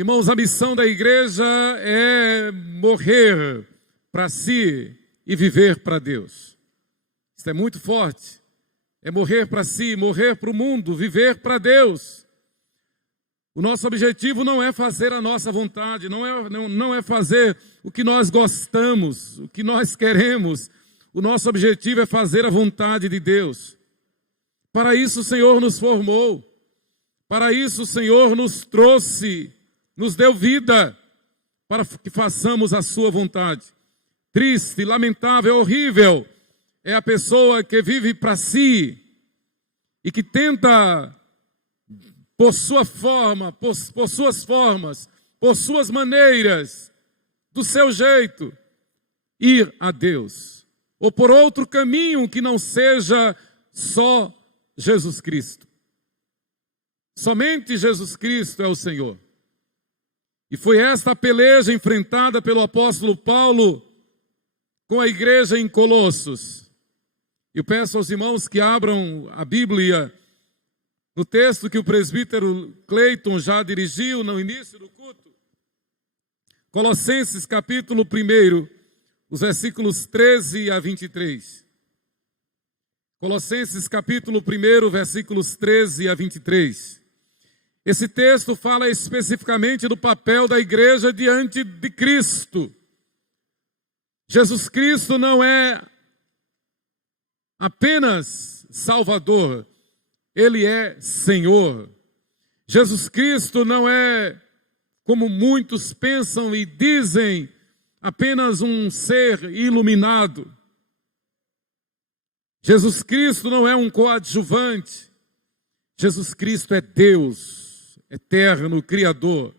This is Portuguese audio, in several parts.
Irmãos, a missão da igreja é morrer para si e viver para Deus. Isso é muito forte. É morrer para si, morrer para o mundo, viver para Deus. O nosso objetivo não é fazer a nossa vontade, não é fazer o que nós gostamos, o que nós queremos. O nosso objetivo é fazer a vontade de Deus. Para isso o Senhor nos formou. Para isso o Senhor nos trouxe, nos deu vida, para que façamos a sua vontade. Triste, lamentável, horrível é a pessoa que vive para si e que tenta, por sua forma, por suas formas, por suas maneiras, do seu jeito, ir a Deus. Ou por outro caminho que não seja só Jesus Cristo. Somente Jesus Cristo é o Senhor. E foi esta a peleja enfrentada pelo apóstolo Paulo com a igreja em Colossos. Eu peço aos irmãos que abram a Bíblia no texto que o presbítero Cleiton já dirigiu no início do culto. Colossenses capítulo 1, os versículos 13 a 23. Colossenses capítulo 1, versículos 13 a 23. Esse texto fala especificamente do papel da igreja diante de Cristo. Jesus Cristo não é apenas Salvador, Ele é Senhor. Jesus Cristo não é, como muitos pensam e dizem, apenas um ser iluminado. Jesus Cristo não é um coadjuvante. Jesus Cristo é Deus, eterno, Criador.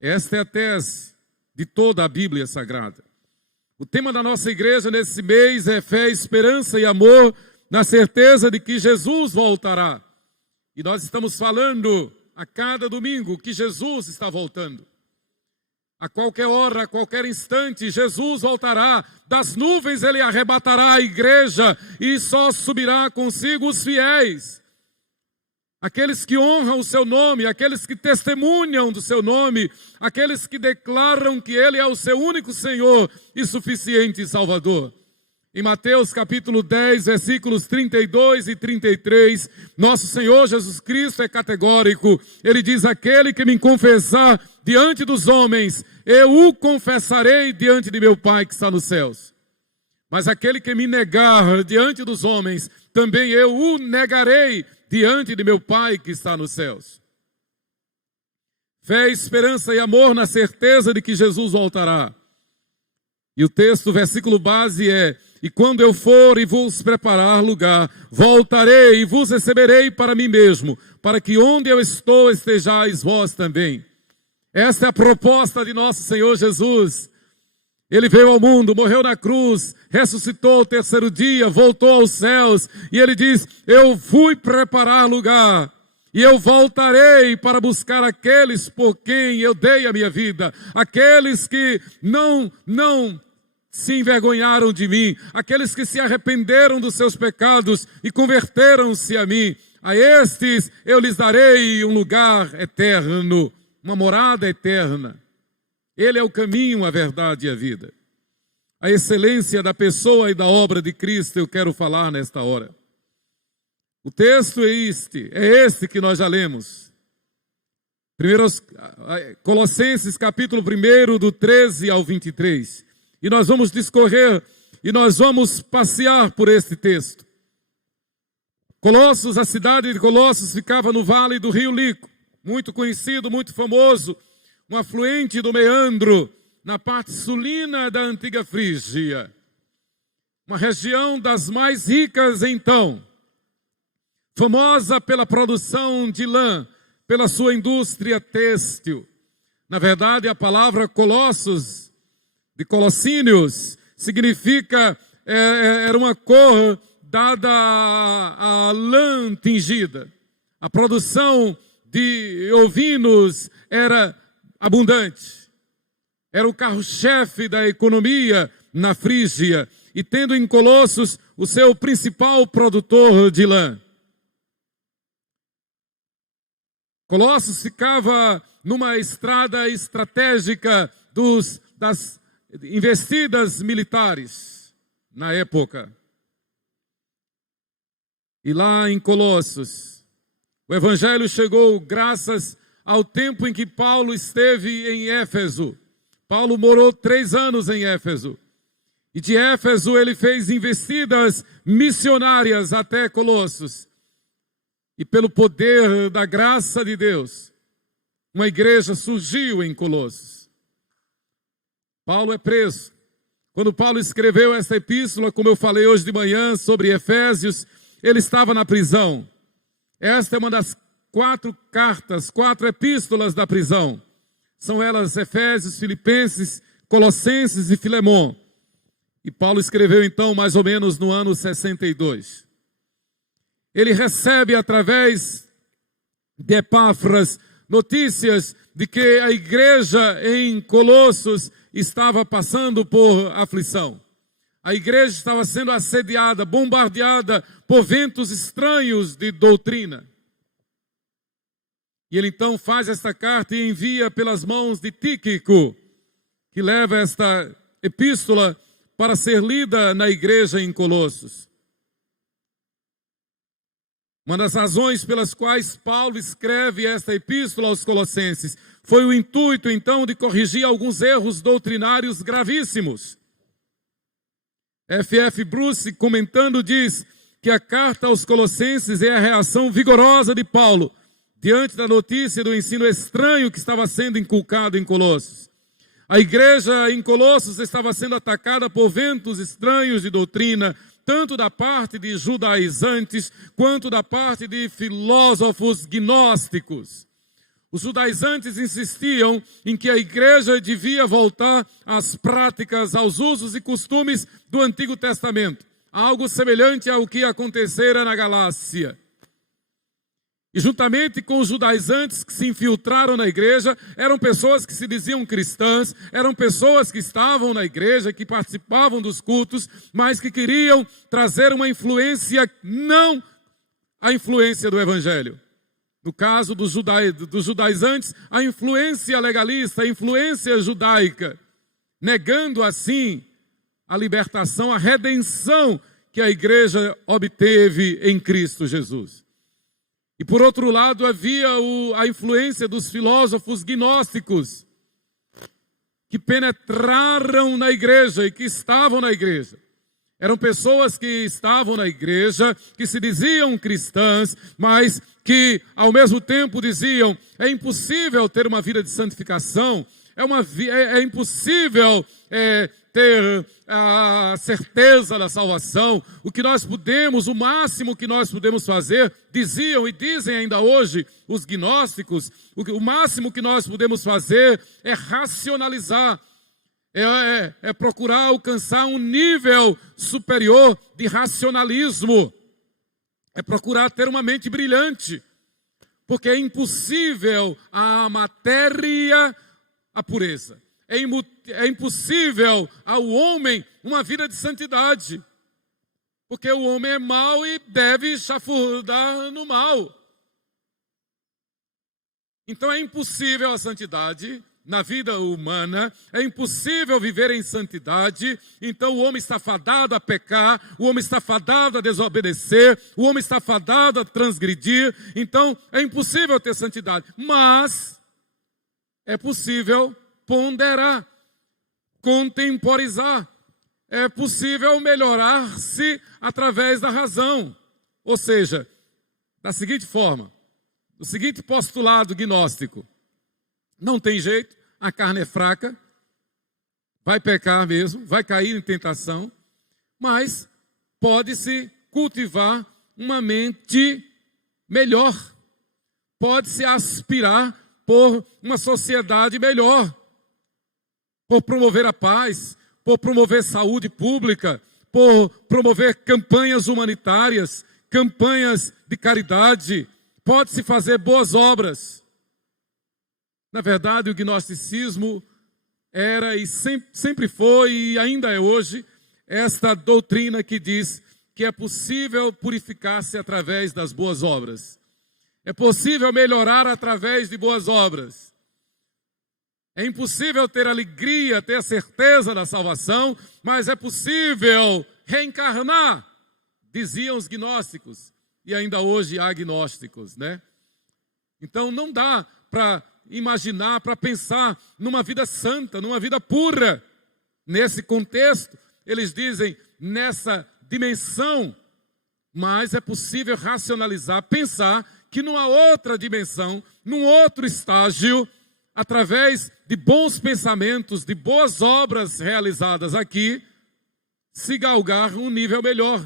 Esta é a tese de toda a Bíblia Sagrada. O tema da nossa igreja nesse mês é fé, esperança e amor, na certeza de que Jesus voltará. E nós estamos falando a cada domingo que Jesus está voltando. A qualquer hora, a qualquer instante, Jesus voltará. Das nuvens Ele arrebatará a igreja e só subirá consigo os fiéis. Aqueles que honram o seu nome, aqueles que testemunham do seu nome, aqueles que declaram que Ele é o seu único Senhor e suficiente Salvador. Em Mateus capítulo 10, versículos 32 e 33, nosso Senhor Jesus Cristo é categórico. Ele diz, aquele que me confessar diante dos homens, eu o confessarei diante de meu Pai que está nos céus. Mas aquele que me negar diante dos homens, também eu o negarei diante de meu Pai que está nos céus. Fé, esperança e amor na certeza de que Jesus voltará. E o texto, o versículo base é, e quando eu for e vos preparar lugar, voltarei e vos receberei para mim mesmo, para que onde eu estou estejais vós também. Esta é a proposta de nosso Senhor Jesus. Ele veio ao mundo, morreu na cruz, ressuscitou ao terceiro dia, voltou aos céus, e ele diz, eu fui preparar lugar, e eu voltarei para buscar aqueles por quem eu dei a minha vida, aqueles que não se envergonharam de mim, aqueles que se arrependeram dos seus pecados e converteram-se a mim. A estes eu lhes darei um lugar eterno, uma morada eterna. Ele é o caminho, a verdade e a vida. A excelência da pessoa e da obra de Cristo eu quero falar nesta hora. O texto é este que nós já lemos. Colossenses capítulo 1, do 13 ao 23. E nós vamos discorrer e nós vamos passear por este texto. Colossos, a cidade de Colossos ficava no vale do rio Lico, muito conhecido, muito famoso, um afluente do meandro, na parte sulina da antiga Frígia. Uma região das mais ricas então, famosa pela produção de lã, pela sua indústria têxtil. Na verdade, a palavra Colossos, de Colossínios, significa, era uma cor dada à lã tingida. A produção de ovinos era abundante. Era o carro-chefe da economia na Frígia, e tendo em Colossos o seu principal produtor de lã. Colossos ficava numa estrada estratégica das investidas militares na época. E lá em Colossos, o evangelho chegou graças ao tempo em que Paulo esteve em Éfeso. Paulo morou 3 anos em Éfeso. E de Éfeso ele fez investidas missionárias até Colossos. E pelo poder da graça de Deus, uma igreja surgiu em Colossos. Paulo é preso. Quando Paulo escreveu esta epístola, como eu falei hoje de manhã sobre Efésios, ele estava na prisão. Esta é uma das 4 epístolas da prisão. São elas Efésios, Filipenses, Colossenses e Filemon. E Paulo escreveu então mais ou menos no ano 62. Ele recebe através de Epáfras notícias de que a igreja em Colossos estava passando por aflição. A igreja estava sendo assediada, bombardeada por ventos estranhos de doutrina. E ele então faz esta carta e envia pelas mãos de Tíquico, que leva esta epístola para ser lida na igreja em Colossos. Uma das razões pelas quais Paulo escreve esta epístola aos Colossenses foi o intuito, então, de corrigir alguns erros doutrinários gravíssimos. F.F. Bruce, comentando, diz que a carta aos Colossenses é a reação vigorosa de Paulo diante da notícia do ensino estranho que estava sendo inculcado em Colossos. A igreja em Colossos estava sendo atacada por ventos estranhos de doutrina, tanto da parte de judaizantes, quanto da parte de filósofos gnósticos. Os judaizantes insistiam em que a igreja devia voltar às práticas, aos usos e costumes do Antigo Testamento, algo semelhante ao que acontecera na Galácia. E juntamente com os judaizantes que se infiltraram na igreja, eram pessoas que se diziam cristãs, eram pessoas que estavam na igreja, que participavam dos cultos, mas que queriam trazer uma influência, não a influência do evangelho. No caso dos judaizantes, a influência legalista, a influência judaica, negando assim a libertação, a redenção que a igreja obteve em Cristo Jesus. E por outro lado havia a influência dos filósofos gnósticos, que penetraram na igreja e que estavam na igreja. Eram pessoas que estavam na igreja, que se diziam cristãs, mas que ao mesmo tempo diziam: é impossível ter uma vida de santificação, é impossível ter a certeza da salvação. O máximo que nós podemos fazer, diziam e dizem ainda hoje os gnósticos, o máximo que nós podemos fazer é racionalizar, é procurar alcançar um nível superior de racionalismo, é procurar ter uma mente brilhante, porque é impossível a matéria a pureza. É impossível ao homem uma vida de santidade, porque o homem é mau e deve chafurdar no mal. Então é impossível a santidade na vida humana, é impossível viver em santidade, então o homem está fadado a pecar, o homem está fadado a desobedecer, o homem está fadado a transgredir, então é impossível ter santidade, mas é possível ponderar, contemporizar, é possível melhorar-se através da razão, ou seja, da seguinte forma, do seguinte postulado gnóstico: não tem jeito, a carne é fraca, vai pecar mesmo, vai cair em tentação, mas pode-se cultivar uma mente melhor, pode-se aspirar por uma sociedade melhor, por promover a paz, por promover saúde pública, por promover campanhas humanitárias, campanhas de caridade, pode-se fazer boas obras. Na verdade, o gnosticismo era e sempre foi e ainda é hoje esta doutrina que diz que é possível purificar-se através das boas obras. É possível melhorar através de boas obras. É impossível ter alegria, ter a certeza da salvação, mas é possível reencarnar, diziam os gnósticos, e ainda hoje há agnósticos, né? Então não dá para imaginar, para pensar numa vida santa, numa vida pura. Nesse contexto, eles dizem, nessa dimensão, mas é possível racionalizar, pensar que numa outra dimensão, num outro estágio, através de bons pensamentos, de boas obras realizadas aqui, se galgar um nível melhor,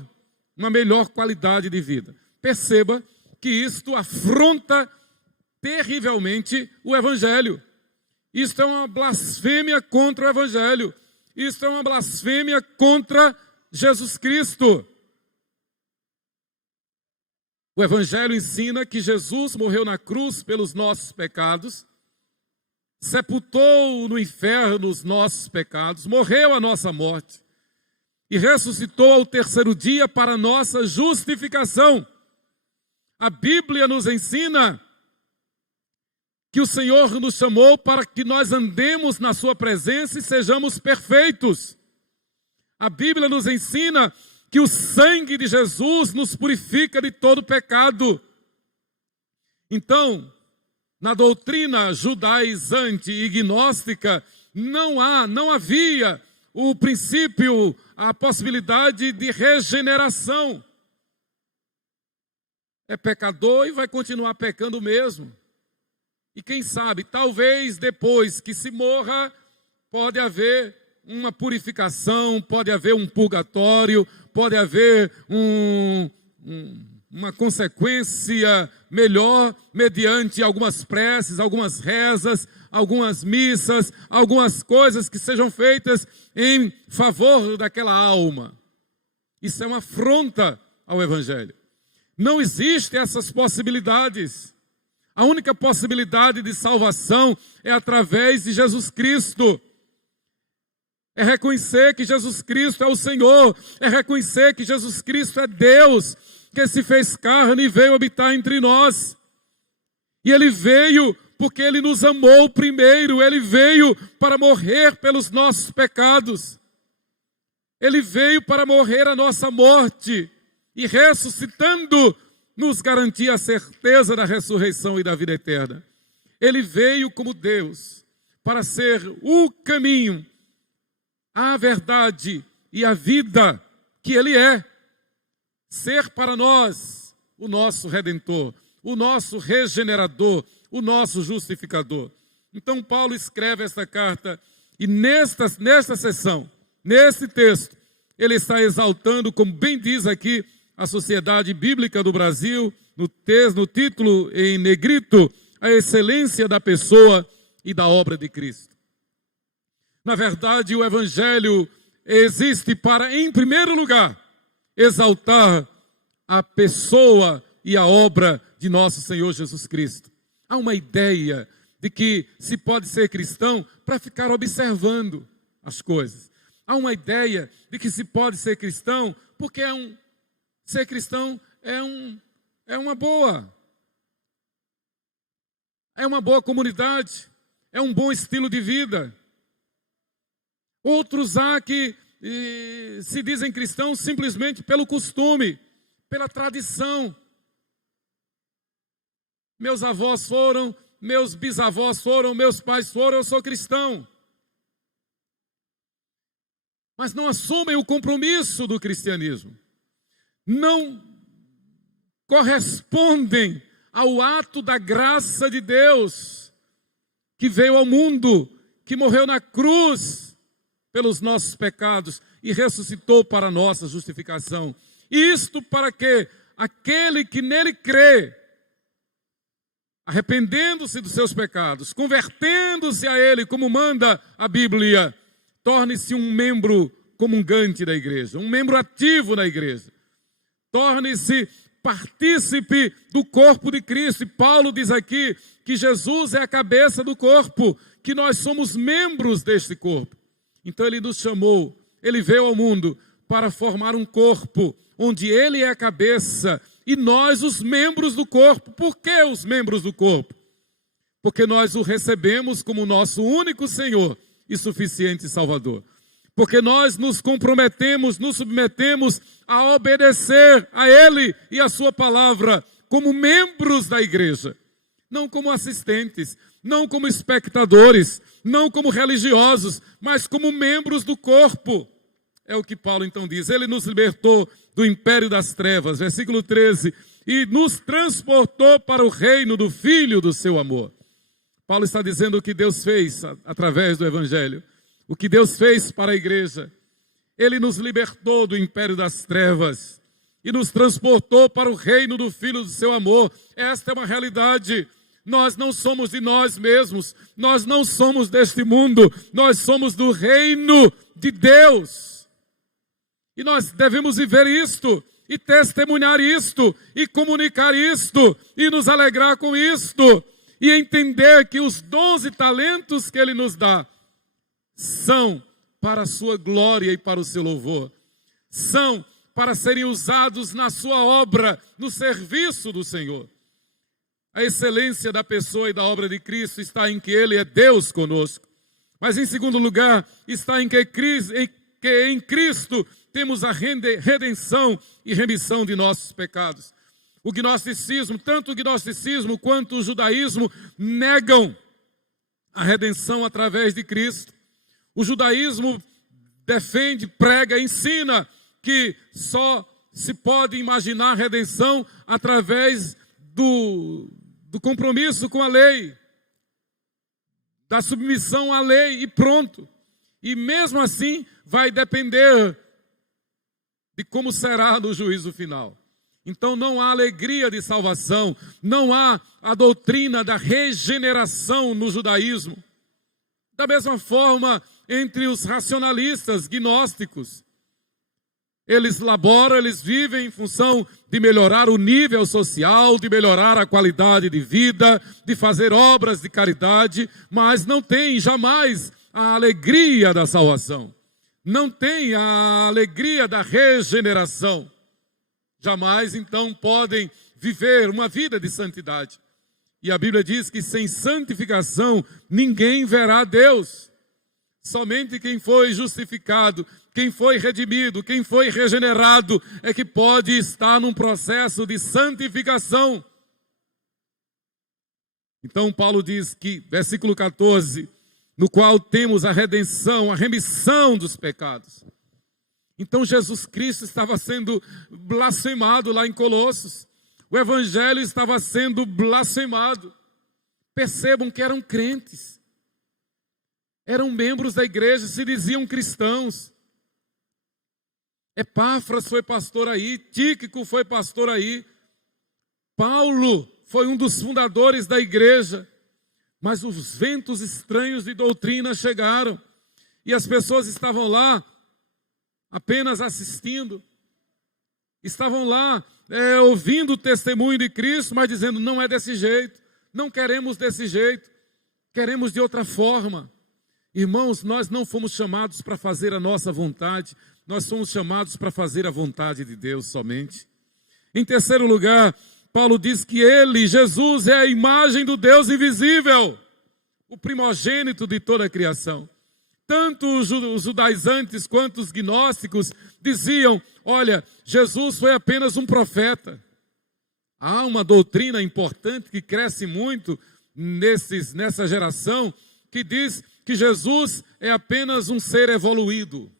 uma melhor qualidade de vida. Perceba que isto afronta terrivelmente o Evangelho. Isto é uma blasfêmia contra o Evangelho. Isto é uma blasfêmia contra Jesus Cristo. O Evangelho ensina que Jesus morreu na cruz pelos nossos pecados, sepultou no inferno os nossos pecados, morreu a nossa morte e ressuscitou ao terceiro dia para a nossa justificação. A Bíblia nos ensina que o Senhor nos chamou para que nós andemos na sua presença e sejamos perfeitos. A Bíblia nos ensina que o sangue de Jesus nos purifica de todo pecado. Então, na doutrina judaizante e gnóstica, não havia o princípio, a possibilidade de regeneração. É pecador e vai continuar pecando mesmo. E quem sabe, talvez depois que se morra, pode haver uma purificação, pode haver um purgatório, pode haver uma consequência melhor mediante algumas preces, algumas rezas, algumas missas, algumas coisas que sejam feitas em favor daquela alma. Isso é uma afronta ao Evangelho. Não existem essas possibilidades. A única possibilidade de salvação é através de Jesus Cristo. É reconhecer que Jesus Cristo é o Senhor, é reconhecer que Jesus Cristo é Deus, que se fez carne e veio habitar entre nós. E Ele veio porque Ele nos amou primeiro, Ele veio para morrer pelos nossos pecados. Ele veio para morrer a nossa morte e ressuscitando, nos garantir a certeza da ressurreição e da vida eterna. Ele veio como Deus para ser o caminho, a verdade e a vida que Ele é. Ser para nós o nosso Redentor, o nosso regenerador, o nosso justificador. Então Paulo escreve esta carta e nesta sessão, nesse texto, ele está exaltando, como bem diz aqui, a Sociedade Bíblica do Brasil, no título em negrito, a excelência da pessoa e da obra de Cristo. Na verdade, o Evangelho existe para, em primeiro lugar, exaltar a pessoa e a obra de nosso Senhor Jesus Cristo. Há uma ideia de que se pode ser cristão para ficar observando as coisas. Há uma ideia de que se pode ser cristão porque ser cristão é uma boa comunidade, é um bom estilo de vida. Outros há que se dizem cristãos simplesmente pelo costume, pela tradição. Meus avós foram, meus bisavós foram, meus pais foram, eu sou cristão. Mas não assumem o compromisso do cristianismo. Não correspondem ao ato da graça de Deus, que veio ao mundo, que morreu na cruz pelos nossos pecados e ressuscitou para a nossa justificação. Isto para que aquele que nele crê, arrependendo-se dos seus pecados, convertendo-se a ele, como manda a Bíblia, torne-se um membro comungante da igreja, um membro ativo da igreja. Torne-se partícipe do corpo de Cristo. E Paulo diz aqui que Jesus é a cabeça do corpo, que nós somos membros deste corpo. Então Ele nos chamou, Ele veio ao mundo para formar um corpo, onde Ele é a cabeça e nós os membros do corpo. Por que os membros do corpo? Porque nós o recebemos como nosso único Senhor e suficiente Salvador. Porque nós nos comprometemos, nos submetemos a obedecer a Ele e a sua palavra como membros da igreja. Não como assistentes, não como espectadores, não como religiosos, mas como membros do corpo. É o que Paulo então diz. Ele nos libertou do império das trevas, versículo 13, e nos transportou para o reino do Filho do seu amor. Paulo está dizendo o que Deus fez através do Evangelho, o que Deus fez para a igreja. Ele nos libertou do império das trevas e nos transportou para o reino do Filho do seu amor. Esta é uma realidade. Nós não somos de nós mesmos, nós não somos deste mundo, nós somos do reino de Deus. E nós devemos viver isto, e testemunhar isto, e comunicar isto, e nos alegrar com isto, e entender que os dons e talentos que Ele nos dá são para a sua glória e para o seu louvor. São para serem usados na sua obra, no serviço do Senhor. A excelência da pessoa e da obra de Cristo está em que Ele é Deus conosco. Mas em segundo lugar, está em que em Cristo temos a redenção e remissão de nossos pecados. O gnosticismo, tanto o gnosticismo quanto o judaísmo, negam a redenção através de Cristo. O judaísmo defende, prega, ensina que só se pode imaginar redenção através do compromisso com a lei, da submissão à lei e pronto. E mesmo assim vai depender de como será no juízo final. Então não há alegria de salvação, não há a doutrina da regeneração no judaísmo. Da mesma forma, entre os racionalistas gnósticos, eles laboram, eles vivem em função de melhorar o nível social, de melhorar a qualidade de vida, de fazer obras de caridade, mas não tem jamais a alegria da salvação. Não tem a alegria da regeneração. Jamais, então, podem viver uma vida de santidade. E a Bíblia diz que sem santificação ninguém verá Deus. Somente quem foi justificado, quem foi redimido, quem foi regenerado, é que pode estar num processo de santificação. Então Paulo diz que, versículo 14, no qual temos a redenção, a remissão dos pecados. Então Jesus Cristo estava sendo blasfemado lá em Colossos. O Evangelho estava sendo blasfemado. Percebam que eram crentes. Eram membros da igreja, se diziam cristãos. Epáfras foi pastor aí, Tíquico foi pastor aí. Paulo foi um dos fundadores da igreja. Mas os ventos estranhos de doutrina chegaram. E as pessoas estavam lá apenas assistindo. Estavam lá ouvindo o testemunho de Cristo, mas dizendo, não é desse jeito. Não queremos desse jeito. Queremos de outra forma. Irmãos, nós não fomos chamados para fazer a nossa vontade. Nós somos chamados para fazer a vontade de Deus somente. Em terceiro lugar, Paulo diz que Ele, Jesus, é a imagem do Deus invisível, o primogênito de toda a criação. Tanto os judaizantes quanto os gnósticos diziam, olha, Jesus foi apenas um profeta. Há uma doutrina importante que cresce muito nessa geração, que diz que Jesus é apenas um ser evoluído,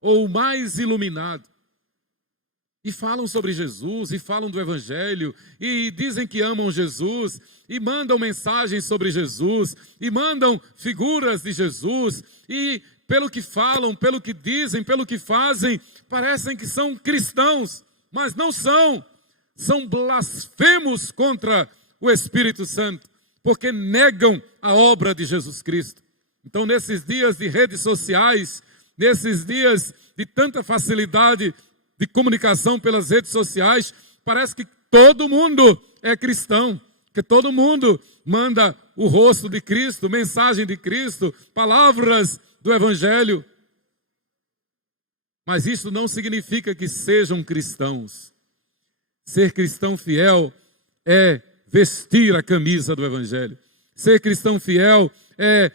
ou mais iluminado. E falam sobre Jesus, e falam do Evangelho, e dizem que amam Jesus, e mandam mensagens sobre Jesus, e mandam figuras de Jesus, e pelo que falam, pelo que dizem, pelo que fazem, parecem que são cristãos, mas não são. São blasfemos contra o Espírito Santo, porque negam a obra de Jesus Cristo. Então, nesses dias de redes sociais, nesses dias de tanta facilidade de comunicação pelas redes sociais, parece que todo mundo é cristão, que todo mundo manda o rosto de Cristo, mensagem de Cristo, palavras do Evangelho. Mas isso não significa que sejam cristãos. Ser cristão fiel é vestir a camisa do Evangelho. Ser cristão fiel é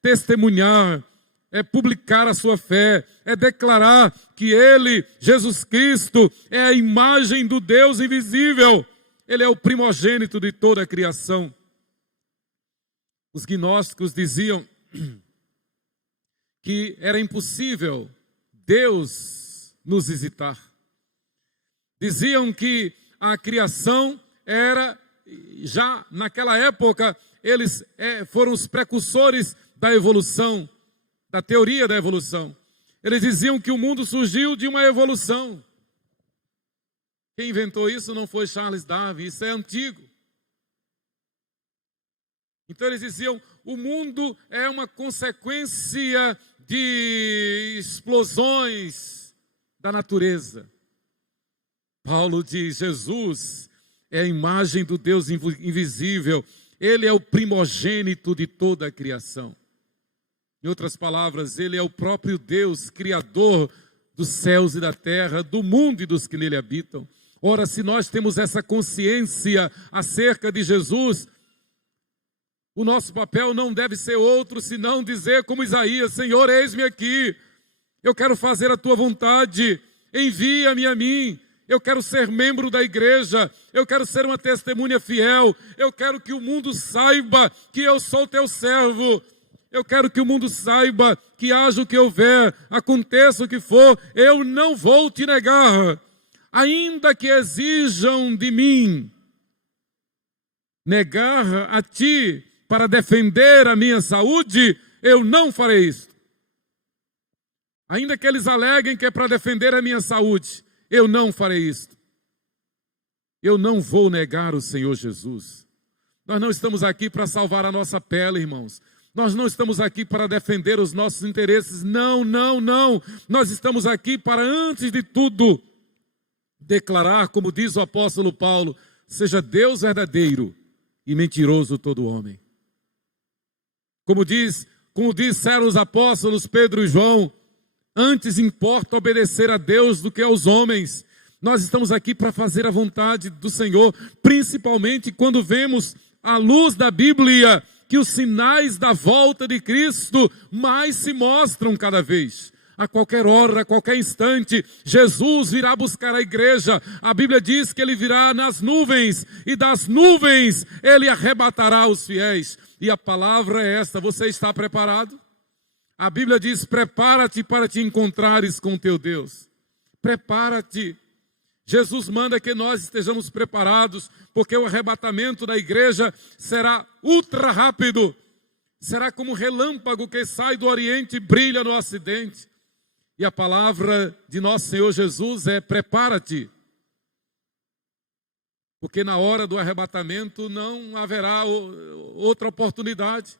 testemunhar, é publicar a sua fé, é declarar que Ele, Jesus Cristo, é a imagem do Deus invisível. Ele é o primogênito de toda a criação. Os gnósticos diziam que era impossível Deus nos visitar. Diziam que a criação era, já naquela época, eles foram os precursores da evolução, da teoria da evolução. Eles diziam que o mundo surgiu de uma evolução. Quem inventou isso não foi Charles Darwin, isso é antigo. Então eles diziam, o mundo é uma consequência de explosões da natureza. Paulo diz, Jesus é a imagem do Deus invisível, Ele é o primogênito de toda a criação. Em outras palavras, Ele é o próprio Deus, Criador dos céus e da terra, do mundo e dos que nele habitam. Ora, se nós temos essa consciência acerca de Jesus, o nosso papel não deve ser outro, senão dizer como Isaías, Senhor, eis-me aqui, eu quero fazer a tua vontade, envia-me a mim. Eu quero ser membro da igreja, eu quero ser uma testemunha fiel, eu quero que o mundo saiba que eu sou teu servo, eu quero que o mundo saiba que haja o que houver, aconteça o que for, eu não vou te negar, ainda que exijam de mim negar a ti para defender a minha saúde, eu não farei isso. Ainda que eles aleguem que é para defender a minha saúde, eu não farei isto. Eu não vou negar o Senhor Jesus. Nós não estamos aqui para salvar a nossa pele, irmãos. Nós não estamos aqui para defender os nossos interesses. Não, não, não. Nós estamos aqui para, antes de tudo, declarar, como diz o apóstolo Paulo, seja Deus verdadeiro e mentiroso todo homem. Como disseram os apóstolos Pedro e João, antes importa obedecer a Deus do que aos homens. Nós estamos aqui para fazer a vontade do Senhor, principalmente quando vemos à luz da Bíblia que os sinais da volta de Cristo mais se mostram cada vez. A qualquer hora, a qualquer instante, Jesus virá buscar a igreja. A Bíblia diz que Ele virá nas nuvens, e das nuvens Ele arrebatará os fiéis. E a palavra é esta, você está preparado? A Bíblia diz, prepara-te para te encontrares com teu Deus. Prepara-te. Jesus manda que nós estejamos preparados, porque o arrebatamento da igreja será ultra rápido. Será como um relâmpago que sai do Oriente e brilha no Ocidente. E a palavra de nosso Senhor Jesus é, prepara-te. Porque na hora do arrebatamento não haverá outra oportunidade.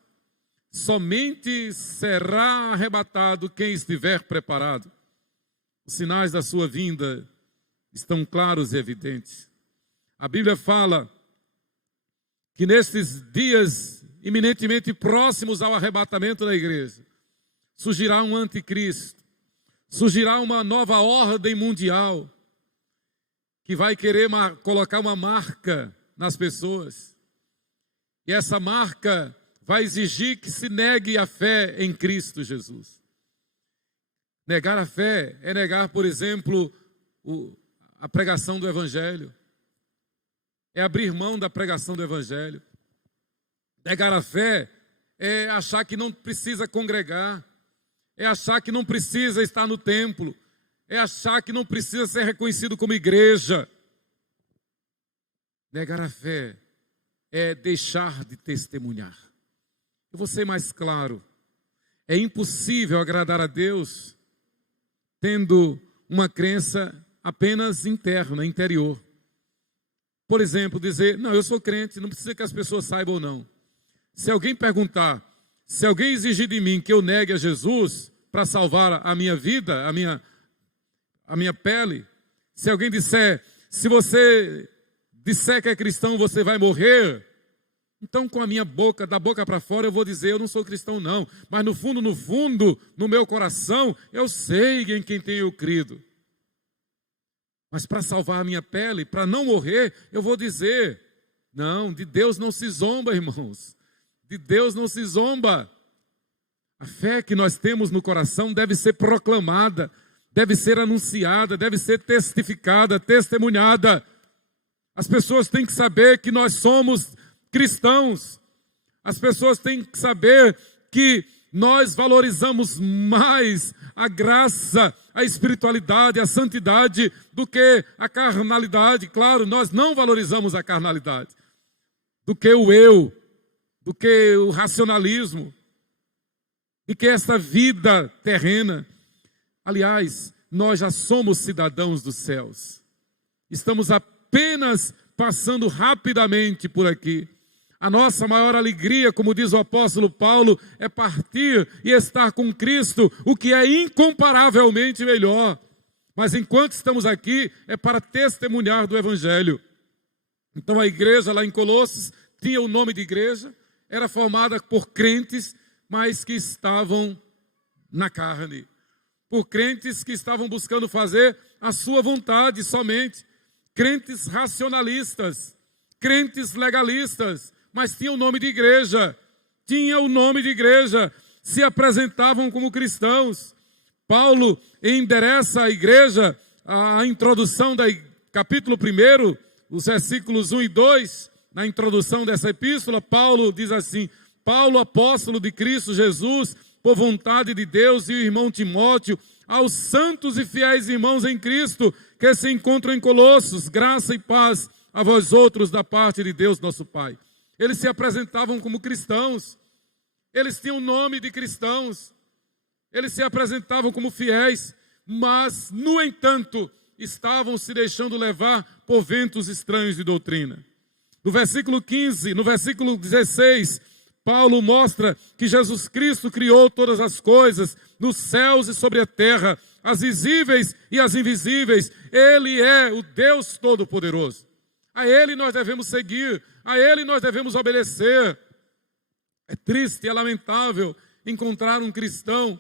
Somente será arrebatado quem estiver preparado. Os sinais da sua vinda estão claros e evidentes. A Bíblia fala que nestes dias iminentemente próximos ao arrebatamento da igreja, surgirá um anticristo, surgirá uma nova ordem mundial, que vai querer colocar uma marca nas pessoas. E essa marca vai exigir que se negue a fé em Cristo Jesus. Negar a fé é negar, por exemplo, a pregação do Evangelho. É abrir mão da pregação do Evangelho. Negar a fé é achar que não precisa congregar. É achar que não precisa estar no templo. É achar que não precisa ser reconhecido como igreja. Negar a fé é deixar de testemunhar. Eu vou ser mais claro. É impossível agradar a Deus tendo uma crença apenas interna, interior. Por exemplo, dizer, não, eu sou crente, não precisa que as pessoas saibam ou não. Se alguém perguntar, se alguém exigir de mim que eu negue a Jesus para salvar a minha vida, a minha pele, se alguém disser, se você disser que é cristão, você vai morrer, então com a minha boca, da boca para fora, eu vou dizer, eu não sou cristão não, mas no fundo, no meu coração, eu sei em quem tenho crido. Mas para salvar a minha pele, para não morrer, eu vou dizer: não, de Deus não se zomba, irmãos. De Deus não se zomba. A fé que nós temos no coração deve ser proclamada, deve ser anunciada, deve ser testificada, testemunhada. As pessoas têm que saber que nós somos cristãos. As pessoas têm que saber que nós valorizamos mais a graça, a espiritualidade, a santidade do que a carnalidade. Claro, nós não valorizamos a carnalidade, do que o eu, do que o racionalismo, e que esta vida terrena. Aliás, nós já somos cidadãos dos céus. Estamos apenas passando rapidamente por aqui. A nossa maior alegria, como diz o apóstolo Paulo, é partir e estar com Cristo, o que é incomparavelmente melhor. Mas enquanto estamos aqui, é para testemunhar do Evangelho. Então a igreja lá em Colossos tinha o nome de igreja, era formada por crentes, mas que estavam na carne. Por crentes que estavam buscando fazer a sua vontade somente. Crentes racionalistas, crentes legalistas, mas tinha o nome de igreja, se apresentavam como cristãos. Paulo endereça à igreja a introdução do capítulo 1, os versículos 1 e 2, na introdução dessa epístola. Paulo diz assim: Paulo, apóstolo de Cristo Jesus, por vontade de Deus, e o irmão Timóteo, aos santos e fiéis irmãos em Cristo, que se encontram em Colossos, graça e paz a vós outros da parte de Deus nosso Pai. Eles se apresentavam como cristãos, eles tinham o nome de cristãos, eles se apresentavam como fiéis, mas, no entanto, estavam se deixando levar por ventos estranhos de doutrina. No versículo 15, no versículo 16, Paulo mostra que Jesus Cristo criou todas as coisas, nos céus e sobre a terra, as visíveis e as invisíveis. Ele é o Deus Todo-Poderoso. A Ele nós devemos seguir, a Ele nós devemos obedecer. É triste, é lamentável encontrar um cristão,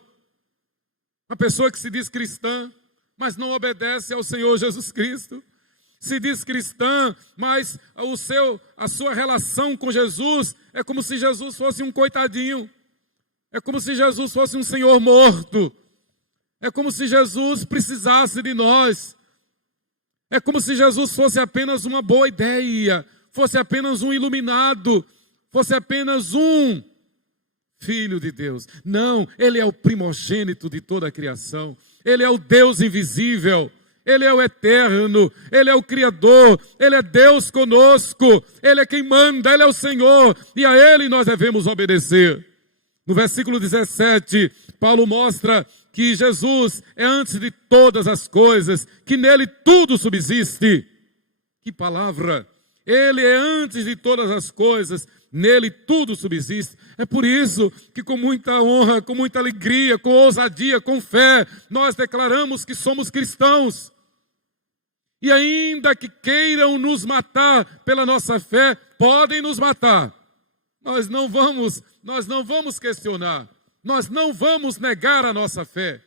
uma pessoa que se diz cristã, mas não obedece ao Senhor Jesus Cristo. Se diz cristã, mas a sua relação com Jesus é como se Jesus fosse um coitadinho. É como se Jesus fosse um Senhor morto. É como se Jesus precisasse de nós. É como se Jesus fosse apenas uma boa ideia, fosse apenas um iluminado, fosse apenas um filho de Deus. Não, Ele é o primogênito de toda a criação. Ele é o Deus invisível. Ele é o eterno, Ele é o Criador, Ele é Deus conosco, Ele é quem manda, Ele é o Senhor, e a Ele nós devemos obedecer. No versículo 17, Paulo mostra que Jesus é antes de todas as coisas, que nele tudo subsiste. Que palavra! Ele é antes de todas as coisas, nele tudo subsiste. É por isso que com muita honra, com muita alegria, com ousadia, com fé, nós declaramos que somos cristãos. E ainda que queiram nos matar pela nossa fé, podem nos matar. Nós não vamos questionar, nós não vamos negar a nossa fé.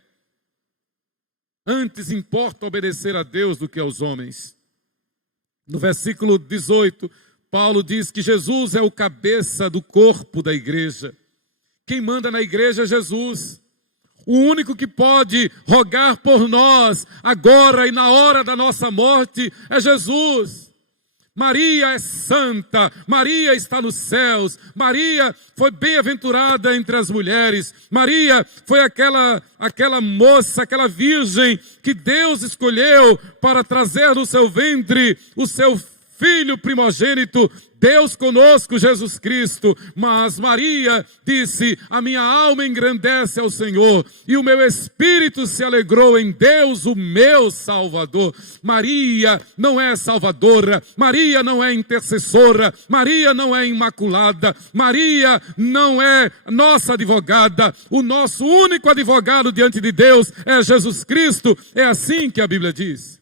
Antes importa obedecer a Deus do que aos homens. No versículo 18, Paulo diz que Jesus é o cabeça do corpo da igreja. Quem manda na igreja é Jesus. O único que pode rogar por nós, agora e na hora da nossa morte, é Jesus. Maria é santa, Maria está nos céus, Maria foi bem-aventurada entre as mulheres, Maria foi aquela moça, aquela virgem que Deus escolheu para trazer no seu ventre o seu filho primogênito, Deus conosco, Jesus Cristo. Mas Maria disse: a minha alma engrandece ao Senhor, e o meu espírito se alegrou em Deus, o meu Salvador. Maria não é salvadora, Maria não é intercessora, Maria não é imaculada, Maria não é nossa advogada. O nosso único advogado diante de Deus é Jesus Cristo. É assim que a Bíblia diz.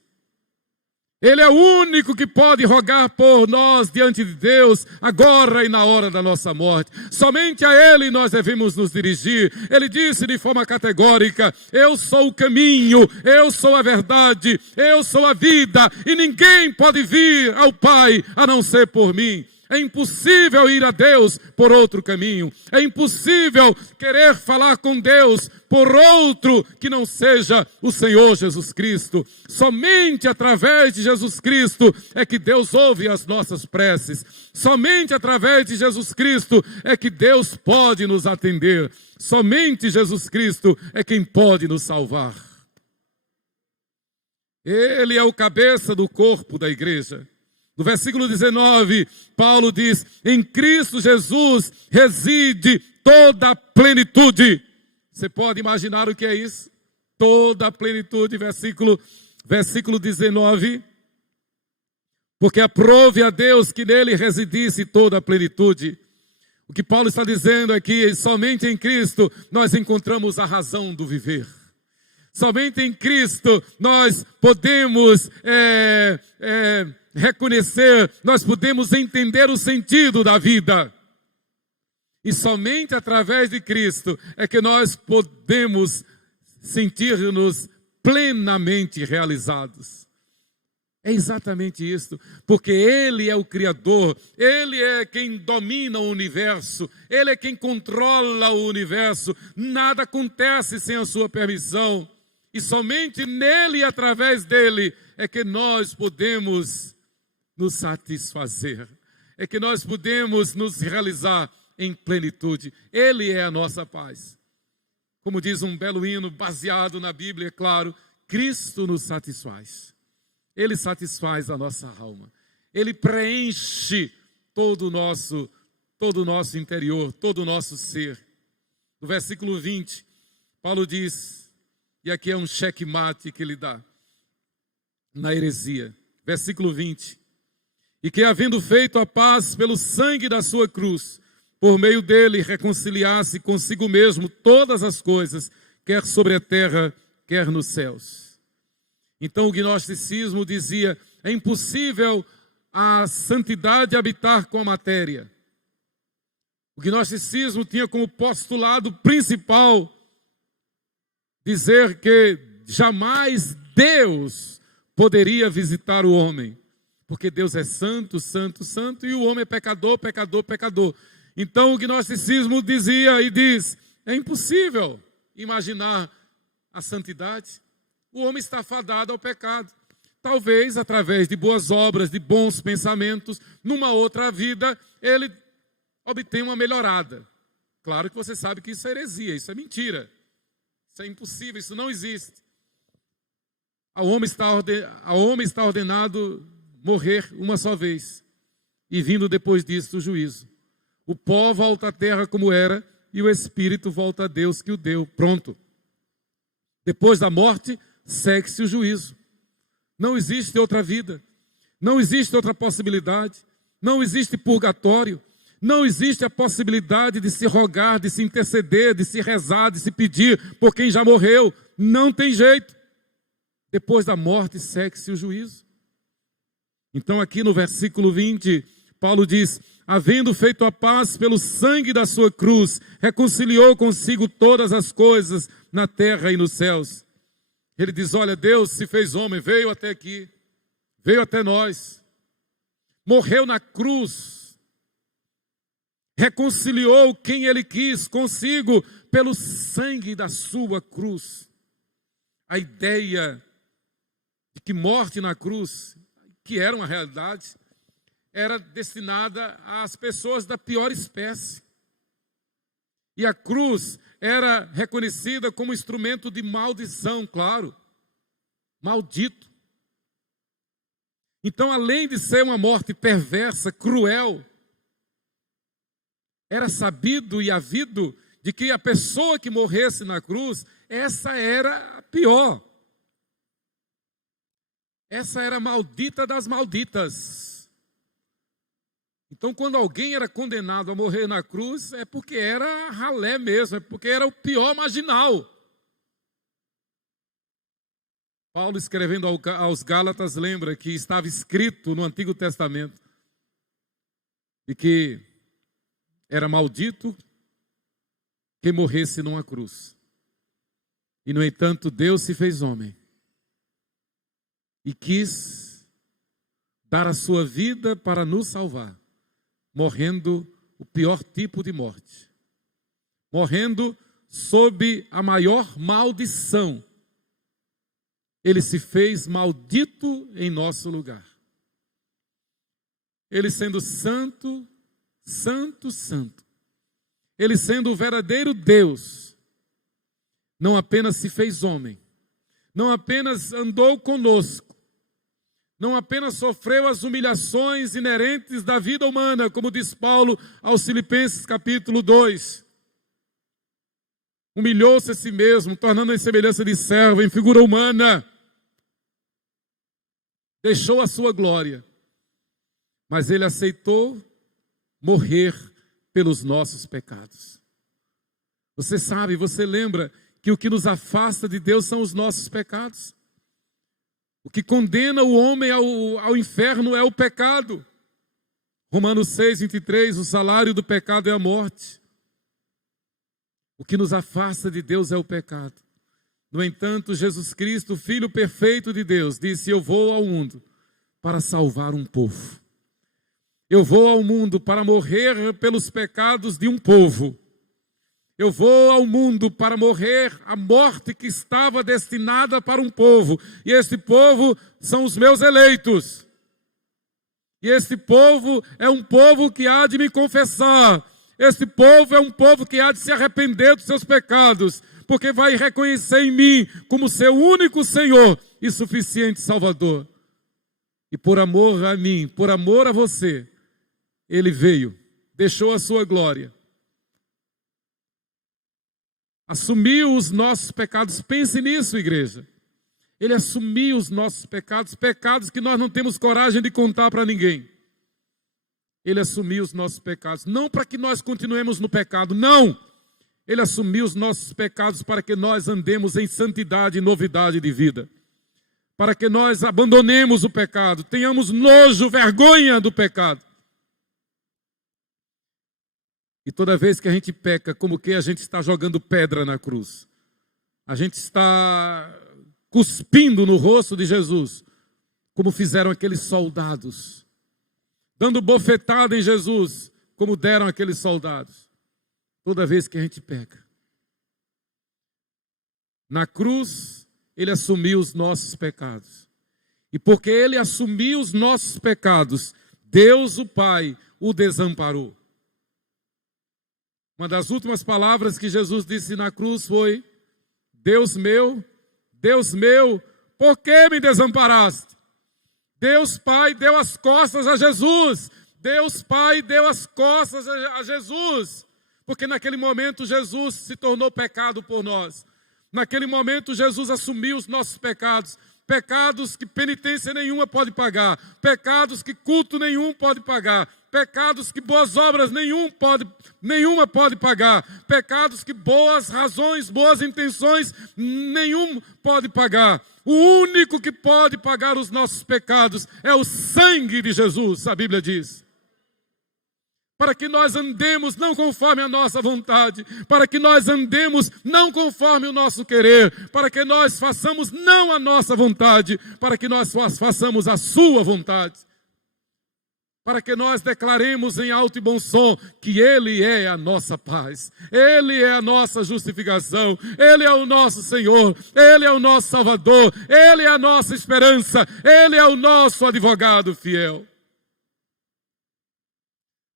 Ele é o único que pode rogar por nós diante de Deus, agora e na hora da nossa morte. Somente a Ele nós devemos nos dirigir. Ele disse de forma categórica: eu sou o caminho, eu sou a verdade, eu sou a vida, e ninguém pode vir ao Pai a não ser por mim. É impossível ir a Deus por outro caminho. É impossível querer falar com Deus por outro que não seja o Senhor Jesus Cristo. Somente através de Jesus Cristo é que Deus ouve as nossas preces. Somente através de Jesus Cristo é que Deus pode nos atender. Somente Jesus Cristo é quem pode nos salvar. Ele é o cabeça do corpo da igreja. No versículo 19, Paulo diz: em Cristo Jesus reside toda a plenitude. Você pode imaginar o que é isso? Toda a plenitude, versículo 19. Porque aprove a Deus que nele residisse toda a plenitude. O que Paulo está dizendo é que somente em Cristo nós encontramos a razão do viver. Somente em Cristo nós podemos reconhecer, nós podemos entender o sentido da vida. E somente através de Cristo é que nós podemos sentir-nos plenamente realizados. É exatamente isso, porque Ele é o Criador, Ele é quem domina o universo, Ele é quem controla o universo, nada acontece sem a sua permissão, e somente nele e através dele é que nós podemos nos satisfazer, é que nós podemos nos realizar em plenitude. Ele é a nossa paz. Como diz um belo hino baseado na Bíblia, é claro, Cristo nos satisfaz. Ele satisfaz a nossa alma. Ele preenche todo o nosso interior, todo o nosso ser. No versículo 20, Paulo diz, e aqui é um checkmate que ele dá na heresia. Versículo 20. E que, havendo feito a paz pelo sangue da sua cruz, por meio dele reconciliasse consigo mesmo todas as coisas, quer sobre a terra, quer nos céus. Então o gnosticismo dizia: é impossível a santidade habitar com a matéria. O gnosticismo tinha como postulado principal dizer que jamais Deus poderia visitar o homem. Porque Deus é santo, santo, santo, e o homem é pecador, pecador, pecador. Então o gnosticismo dizia e diz: é impossível imaginar a santidade. O homem está fadado ao pecado. Talvez através de boas obras, de bons pensamentos, numa outra vida, ele obtenha uma melhorada. Claro que você sabe que isso é heresia, isso é mentira. Isso é impossível, isso não existe. Ao homem está ordenado morrer uma só vez, e vindo depois disso o juízo. O pó volta à terra como era, e o espírito volta a Deus que o deu. Pronto. Depois da morte, segue-se o juízo. Não existe outra vida, não existe outra possibilidade, não existe purgatório, não existe a possibilidade de se rogar, de se interceder, de se rezar, de se pedir por quem já morreu. Não tem jeito. Depois da morte, segue-se o juízo. Então aqui no versículo 20, Paulo diz: havendo feito a paz pelo sangue da sua cruz, reconciliou consigo todas as coisas na terra e nos céus. Ele diz: olha, Deus se fez homem, veio até aqui, veio até nós, morreu na cruz, reconciliou quem Ele quis consigo pelo sangue da sua cruz. A ideia de que morte na cruz, que era uma realidade, era destinada às pessoas da pior espécie. E a cruz era reconhecida como instrumento de maldição, claro. Maldito. Então, além de ser uma morte perversa, cruel, era sabido e havido de que a pessoa que morresse na cruz, essa era a pior. Essa era a maldita das malditas. Então, quando alguém era condenado a morrer na cruz, é porque era ralé mesmo, é porque era o pior marginal. Paulo, escrevendo aos Gálatas, lembra que estava escrito no Antigo Testamento e que era maldito quem morresse numa cruz. E, no entanto, Deus se fez homem e quis dar a sua vida para nos salvar, morrendo o pior tipo de morte, morrendo sob a maior maldição. Ele se fez maldito em nosso lugar. Ele sendo santo, santo, santo. Ele sendo o verdadeiro Deus, não apenas se fez homem, não apenas andou conosco, não apenas sofreu as humilhações inerentes da vida humana, como diz Paulo aos Filipenses capítulo 2. Humilhou-se a si mesmo, tornando em semelhança de servo, em figura humana. Deixou a sua glória, mas ele aceitou morrer pelos nossos pecados. Você sabe, você lembra que o que nos afasta de Deus são os nossos pecados. O que condena o homem ao inferno é o pecado. Romanos 6, 23, o salário do pecado é a morte. O que nos afasta de Deus é o pecado. No entanto, Jesus Cristo, Filho perfeito de Deus, disse: eu vou ao mundo para salvar um povo. Eu vou ao mundo para morrer pelos pecados de um povo. Eu vou ao mundo para morrer a morte que estava destinada para um povo. E esse povo são os meus eleitos. E esse povo é um povo que há de me confessar. Esse povo é um povo que há de se arrepender dos seus pecados, porque vai reconhecer em mim como seu único Senhor e suficiente Salvador. E por amor a mim, por amor a você, Ele veio, deixou a sua glória, assumiu os nossos pecados. Pense nisso, igreja. Ele assumiu os nossos pecados, pecados que nós não temos coragem de contar para ninguém. Ele assumiu os nossos pecados, não para que nós continuemos no pecado, não. Ele assumiu os nossos pecados para que nós andemos em santidade e novidade de vida. Para que nós abandonemos o pecado, tenhamos nojo, vergonha do pecado. E toda vez que a gente peca, como que a gente está jogando pedra na cruz. A gente está cuspindo no rosto de Jesus, como fizeram aqueles soldados. Dando bofetada em Jesus, como deram aqueles soldados. Toda vez que a gente peca. Na cruz, Ele assumiu os nossos pecados. E porque Ele assumiu os nossos pecados, Deus o Pai o desamparou. Uma das últimas palavras que Jesus disse na cruz foi: Deus meu, por que me desamparaste? Deus Pai deu as costas a Jesus. Deus Pai deu as costas a Jesus. Porque naquele momento Jesus se tornou pecado por nós. Naquele momento Jesus assumiu os nossos pecados. Pecados que penitência nenhuma pode pagar. Pecados que culto nenhum pode pagar. Pecados que boas obras nenhuma pode pagar. Pecados que boas razões, boas intenções, nenhum pode pagar. O único que pode pagar os nossos pecados é o sangue de Jesus, a Bíblia diz. Para que nós andemos não conforme a nossa vontade, para que nós andemos não conforme o nosso querer, para que nós façamos não a nossa vontade, para que nós façamos a sua vontade. Para que nós declaremos em alto e bom som que Ele é a nossa paz, Ele é a nossa justificação, Ele é o nosso Senhor, Ele é o nosso Salvador, Ele é a nossa esperança, Ele é o nosso advogado fiel.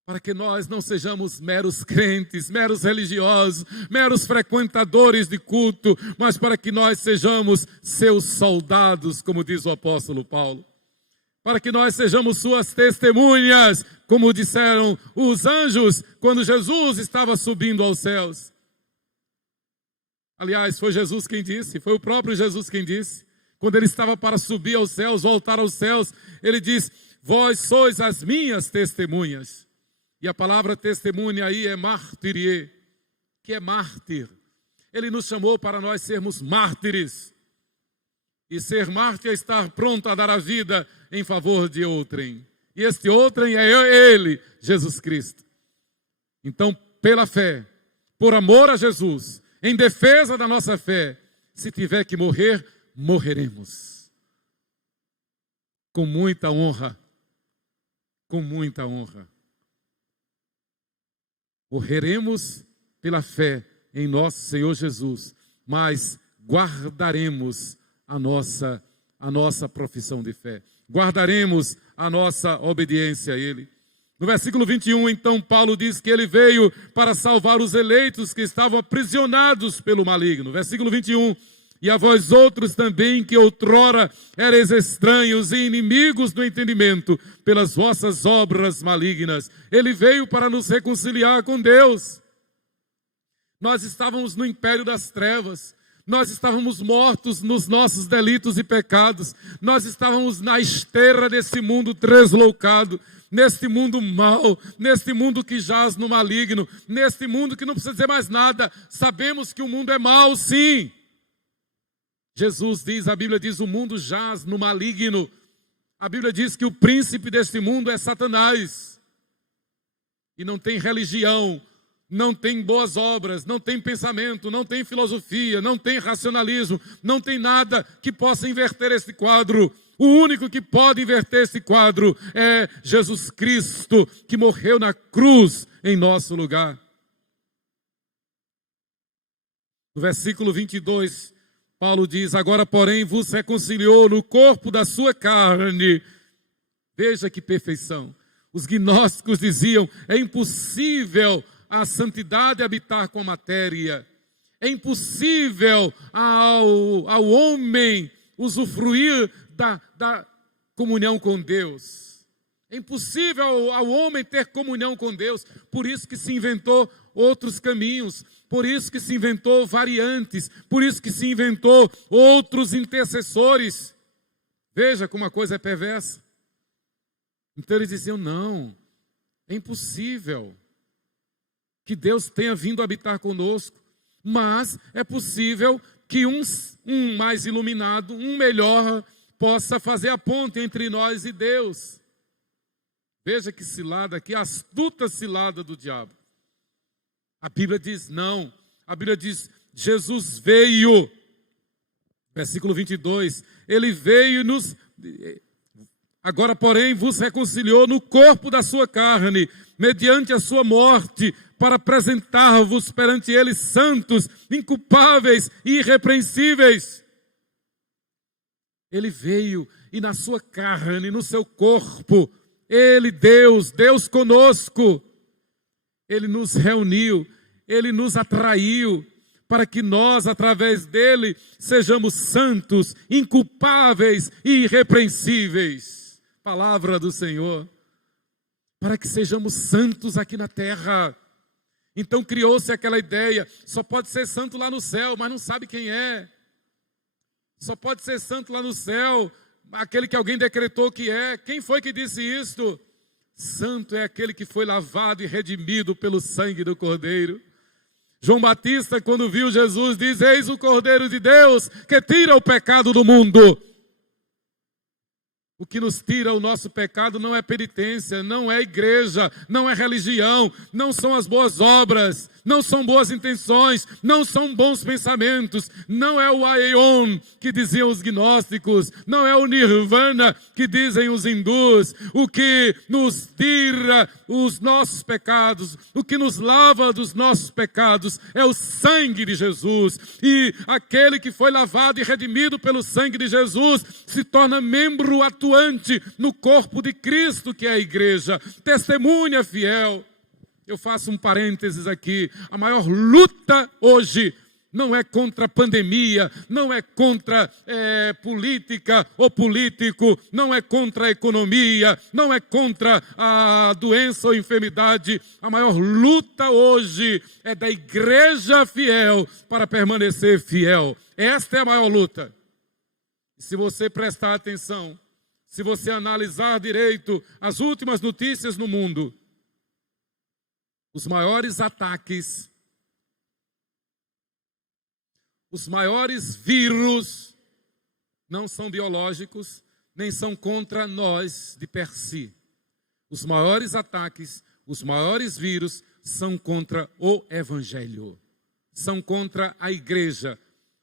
Para que nós não sejamos meros crentes, meros religiosos, meros frequentadores de culto, mas para que nós sejamos seus soldados, como diz o apóstolo Paulo. Para que nós sejamos suas testemunhas, como disseram os anjos quando Jesus estava subindo aos céus. Aliás, foi Jesus quem disse, foi o próprio Jesus quem disse. Quando ele estava para subir aos céus, voltar aos céus, ele diz: vós sois as minhas testemunhas. E a palavra testemunha aí é martyrie, que é mártir. Ele nos chamou para nós sermos mártires. E ser mártir é estar pronto a dar a vida em favor de outrem. E este outrem é Ele, Jesus Cristo. Então, pela fé, por amor a Jesus, em defesa da nossa fé, se tiver que morrer, morreremos. Com muita honra. Com muita honra. Morreremos pela fé em nosso Senhor Jesus, mas guardaremos a nossa profissão de fé. Guardaremos a nossa obediência a Ele. No versículo 21, então, Paulo diz que ele veio para salvar os eleitos que estavam aprisionados pelo maligno. Versículo 21, e a vós outros também, que outrora erais estranhos e inimigos do entendimento, pelas vossas obras malignas. Ele veio para nos reconciliar com Deus. Nós estávamos no império das trevas. Nós estávamos mortos nos nossos delitos e pecados. Nós estávamos na esteira desse mundo deslocado, neste mundo mau, neste mundo que jaz no maligno, neste mundo que não precisa dizer mais nada. Sabemos que o mundo é mau, sim. Jesus diz, a Bíblia diz, o mundo jaz no maligno. A Bíblia diz que o príncipe deste mundo é Satanás. E não tem religião, não tem boas obras, não tem pensamento, não tem filosofia, não tem racionalismo, não tem nada que possa inverter esse quadro. O único que pode inverter esse quadro é Jesus Cristo, que morreu na cruz em nosso lugar. No versículo 22, Paulo diz, agora porém vos reconciliou no corpo da sua carne. Veja que perfeição. Os gnósticos diziam, é impossível a santidade habitar com a matéria. É impossível ao homem usufruir da comunhão com Deus. É impossível ao homem ter comunhão com Deus. Por isso que se inventou outros caminhos. Por isso que se inventou variantes. Por isso que se inventou outros intercessores. Veja como a coisa é perversa. Então eles diziam, não, é impossível que Deus tenha vindo habitar conosco, mas é possível que um mais iluminado, um melhor, possa fazer a ponte entre nós e Deus. Veja que cilada, que astuta cilada do diabo. A Bíblia diz não, a Bíblia diz, Jesus veio, versículo 22, ele veio nos... Agora, porém, vos reconciliou no corpo da sua carne, mediante a sua morte, para apresentar-vos perante ele santos, inculpáveis e irrepreensíveis. Ele veio e na sua carne, no seu corpo, ele, Deus conosco, ele nos reuniu, ele nos atraiu, para que nós, através dele, sejamos santos, inculpáveis e irrepreensíveis. Palavra do Senhor. Para que sejamos santos aqui na terra. Então criou-se aquela ideia, só pode ser santo lá no céu, mas não sabe quem é. Só pode ser santo lá no céu, aquele que alguém decretou que é. Quem foi que disse isto? Santo é aquele que foi lavado e redimido pelo sangue do Cordeiro. João Batista, quando viu Jesus, diz, eis o Cordeiro de Deus, que tira o pecado do mundo. O que nos tira o nosso pecado não é penitência, não é igreja, não é religião, não são as boas obras, não são boas intenções, não são bons pensamentos, não é o aion que diziam os gnósticos, não é o nirvana que dizem os hindus. O que nos tira os nossos pecados, o que nos lava dos nossos pecados é o sangue de Jesus. E aquele que foi lavado e redimido pelo sangue de Jesus se torna membro atuante no corpo de Cristo, que é a igreja, testemunha fiel. Eu faço um parênteses aqui, a maior luta hoje não é contra a pandemia, não é contra política ou político, não é contra a economia, não é contra a doença ou enfermidade. A maior luta hoje é da igreja fiel para permanecer fiel. Esta é a maior luta. Se você prestar atenção, se você analisar direito as últimas notícias no mundo, os maiores ataques, os maiores vírus não são biológicos, nem são contra nós de per si. Os maiores ataques, os maiores vírus são contra o Evangelho, são contra a igreja.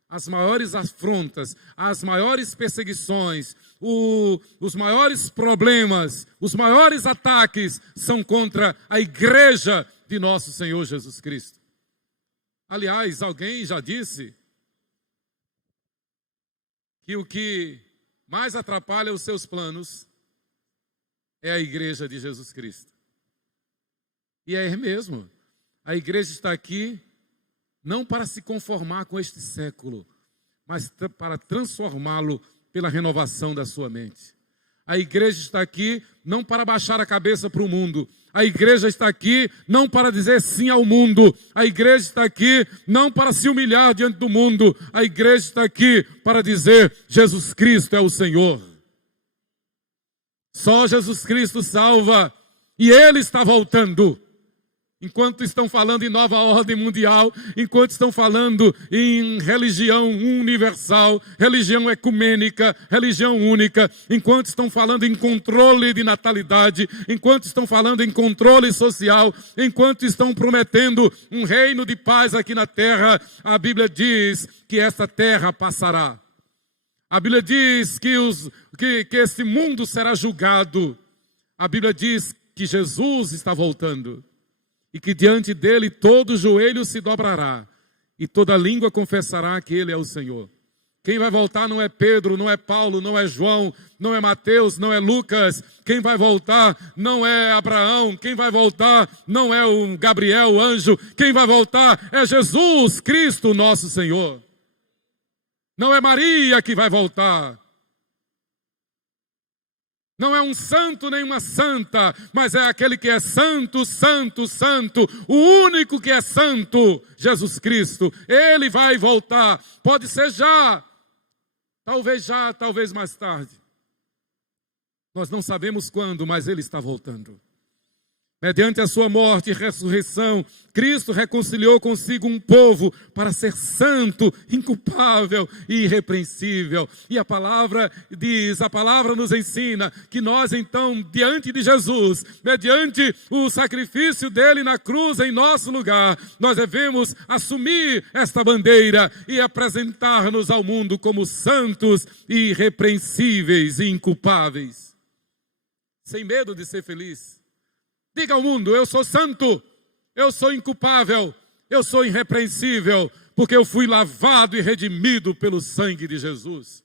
As maiores afrontas, as maiores perseguições, os maiores problemas, os maiores ataques são contra a igreja de nosso Senhor Jesus Cristo. Aliás, alguém já disse que o que mais atrapalha os seus planos é a igreja de Jesus Cristo. E é mesmo. A igreja está aqui não para se conformar com este século, mas para transformá-lo pela renovação da sua mente. A igreja está aqui não para baixar a cabeça para o mundo. A igreja está aqui não para dizer sim ao mundo. A igreja está aqui não para se humilhar diante do mundo. A igreja está aqui para dizer: Jesus Cristo é o Senhor. Só Jesus Cristo salva e Ele está voltando. Enquanto estão falando em nova ordem mundial, enquanto estão falando em religião universal, religião ecumênica, religião única, enquanto estão falando em controle de natalidade, enquanto estão falando em controle social, enquanto estão prometendo um reino de paz aqui na terra, a Bíblia diz que essa terra passará. A Bíblia diz que esse mundo será julgado. A Bíblia diz que Jesus está voltando. E que diante dele todo joelho se dobrará e toda língua confessará que ele é o Senhor. Quem vai voltar não é Pedro, não é Paulo, não é João, não é Mateus, não é Lucas. Quem vai voltar não é Abraão. Quem vai voltar não é o Gabriel, o anjo. Quem vai voltar é Jesus Cristo, nosso Senhor. Não é Maria que vai voltar. Não é um santo nem uma santa, mas é aquele que é santo, santo, santo, o único que é santo, Jesus Cristo. Ele vai voltar, pode ser já, talvez mais tarde. Nós não sabemos quando, mas Ele está voltando. Mediante a sua morte e ressurreição, Cristo reconciliou consigo um povo para ser santo, inculpável e irrepreensível. E a palavra nos ensina que nós então, diante de Jesus, mediante o sacrifício dele na cruz em nosso lugar, nós devemos assumir esta bandeira e apresentar-nos ao mundo como santos, irrepreensíveis e inculpáveis. Sem medo de ser feliz. Diga ao mundo: eu sou santo, eu sou inculpável, eu sou irrepreensível, porque eu fui lavado e redimido pelo sangue de Jesus.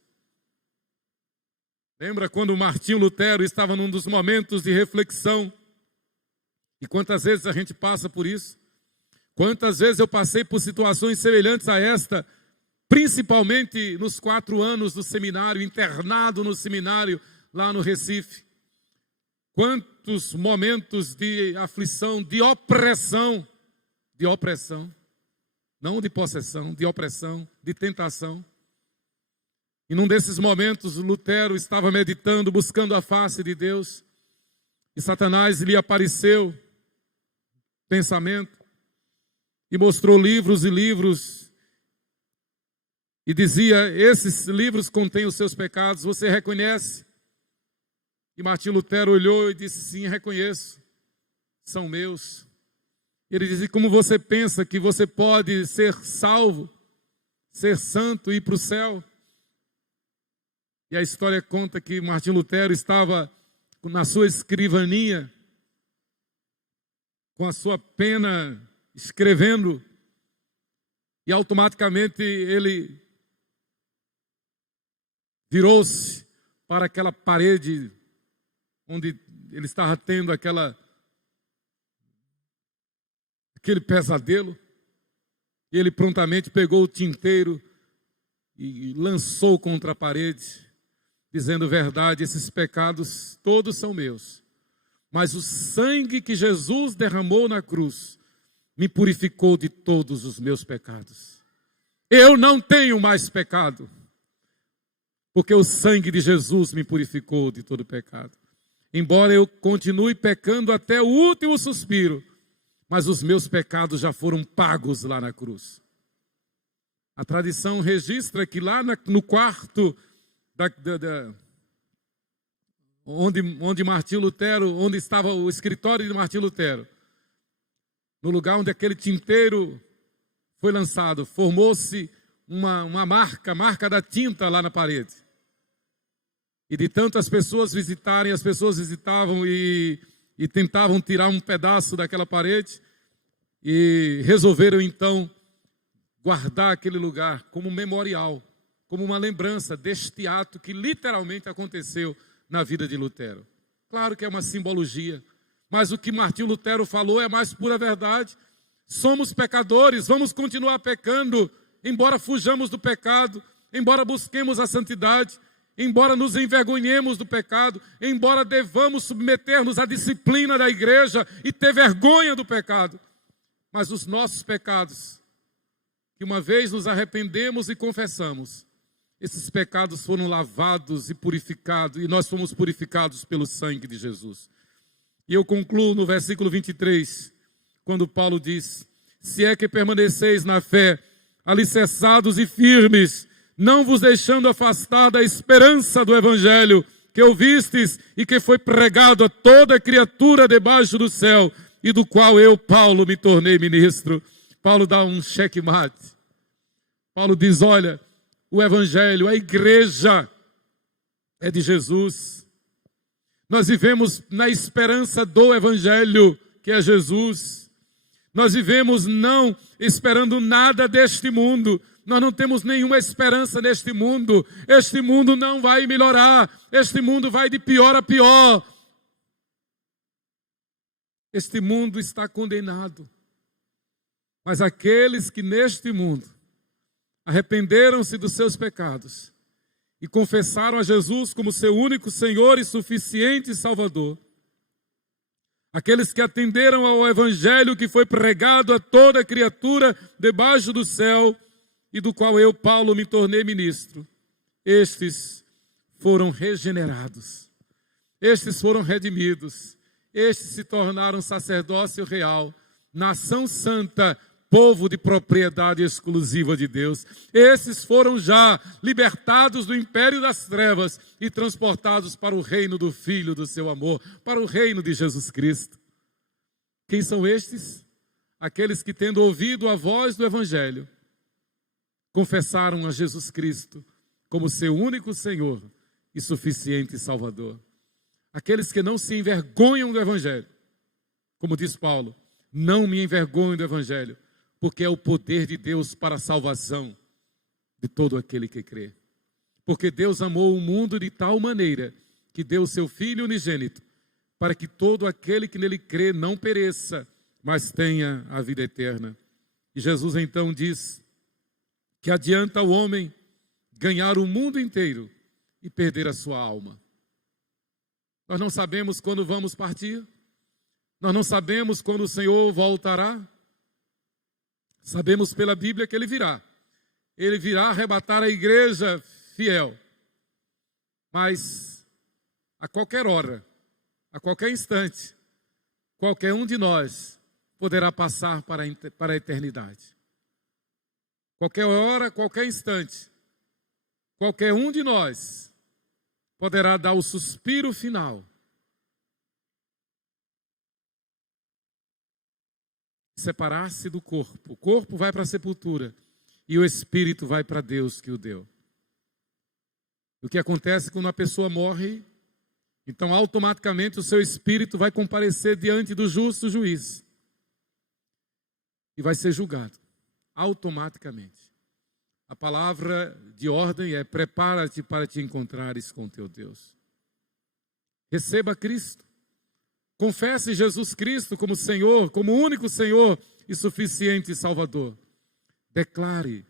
Lembra quando Martinho Lutero estava num dos momentos de reflexão? E quantas vezes a gente passa por isso? Quantas vezes eu passei por situações semelhantes a esta, principalmente nos 4 anos do seminário, internado no seminário lá no Recife. Quantos momentos de aflição, de opressão, não de possessão, de opressão, de tentação. E num desses momentos, Lutero estava meditando, buscando a face de Deus, e Satanás lhe apareceu, pensamento, e mostrou livros e livros, e dizia: esses livros contêm os seus pecados, você reconhece? E Martinho Lutero olhou e disse: sim, reconheço, são meus. Ele disse: como você pensa que você pode ser salvo, ser santo e ir para o céu? E a história conta que Martinho Lutero estava na sua escrivaninha, com a sua pena, escrevendo, e automaticamente ele virou-se para aquela parede onde ele estava tendo aquele pesadelo, e ele prontamente pegou o tinteiro e lançou contra a parede, dizendo: verdade, esses pecados todos são meus, mas o sangue que Jesus derramou na cruz me purificou de todos os meus pecados. Eu não tenho mais pecado, porque o sangue de Jesus me purificou de todo pecado. Embora eu continue pecando até o último suspiro, mas os meus pecados já foram pagos lá na cruz. A tradição registra que lá no quarto onde Martinho Lutero, onde estava o escritório de Martinho Lutero, no lugar onde aquele tinteiro foi lançado, formou-se uma marca da tinta lá na parede. E de tanto as pessoas visitarem, as pessoas visitavam e tentavam tirar um pedaço daquela parede, e resolveram então guardar aquele lugar como memorial, como uma lembrança deste ato que literalmente aconteceu na vida de Lutero. Claro que é uma simbologia, mas o que Martinho Lutero falou é a mais pura verdade. Somos pecadores, vamos continuar pecando, embora fujamos do pecado, embora busquemos a santidade, embora nos envergonhemos do pecado, embora devamos submeter-nos à disciplina da igreja e ter vergonha do pecado. Mas os nossos pecados, que uma vez nos arrependemos e confessamos, esses pecados foram lavados e purificados, e nós fomos purificados pelo sangue de Jesus. E eu concluo no versículo 23, quando Paulo diz: se é que permaneceis na fé, alicerçados e firmes, não vos deixando afastar da esperança do evangelho que ouvistes e que foi pregado a toda criatura debaixo do céu, e do qual eu, Paulo, me tornei ministro. Paulo dá um checkmate. Paulo diz: olha, o evangelho, a igreja é de Jesus. Nós vivemos na esperança do evangelho, que é Jesus. Nós vivemos não esperando nada deste mundo. Nós não temos nenhuma esperança neste mundo. Este mundo não vai melhorar. Este mundo vai de pior a pior. Este mundo está condenado. Mas aqueles que neste mundo arrependeram-se dos seus pecados e confessaram a Jesus como seu único Senhor e suficiente Salvador, aqueles que atenderam ao evangelho que foi pregado a toda criatura debaixo do céu e do qual eu, Paulo, me tornei ministro, estes foram regenerados, estes foram redimidos, estes se tornaram sacerdócio real, nação santa, povo de propriedade exclusiva de Deus. Esses foram já libertados do império das trevas e transportados para o reino do Filho do seu amor, para o reino de Jesus Cristo. Quem são estes? Aqueles que, tendo ouvido a voz do evangelho, confessaram a Jesus Cristo como seu único Senhor e suficiente Salvador. Aqueles que não se envergonham do evangelho. Como diz Paulo: não me envergonho do evangelho, porque é o poder de Deus para a salvação de todo aquele que crê. Porque Deus amou o mundo de tal maneira que deu o seu Filho unigênito, para que todo aquele que nele crê não pereça, mas tenha a vida eterna. E Jesus então diz que adianta ao homem ganhar o mundo inteiro e perder a sua alma. Nós não sabemos quando vamos partir, nós não sabemos quando o Senhor voltará. Sabemos pela Bíblia que Ele virá. Ele virá arrebatar a igreja fiel. Mas a qualquer hora, a qualquer instante, qualquer um de nós poderá passar para a eternidade. Qualquer hora, qualquer instante, qualquer um de nós poderá dar o suspiro final. Separar-se do corpo. O corpo vai para a sepultura e o espírito vai para Deus que o deu. O que acontece quando a pessoa morre? Então automaticamente o seu espírito vai comparecer diante do justo juiz e vai ser julgado automaticamente. A palavra de ordem é: prepara-te para te encontrares com teu Deus. Receba Cristo. Confesse Jesus Cristo como Senhor, como único Senhor e suficiente Salvador. Declare,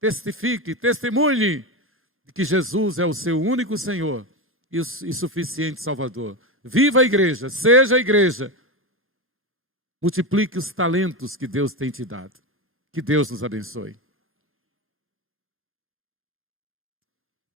testifique, testemunhe de que Jesus é o seu único Senhor e suficiente Salvador. Viva a igreja, seja a igreja. Multiplique os talentos que Deus tem te dado. Que Deus nos abençoe.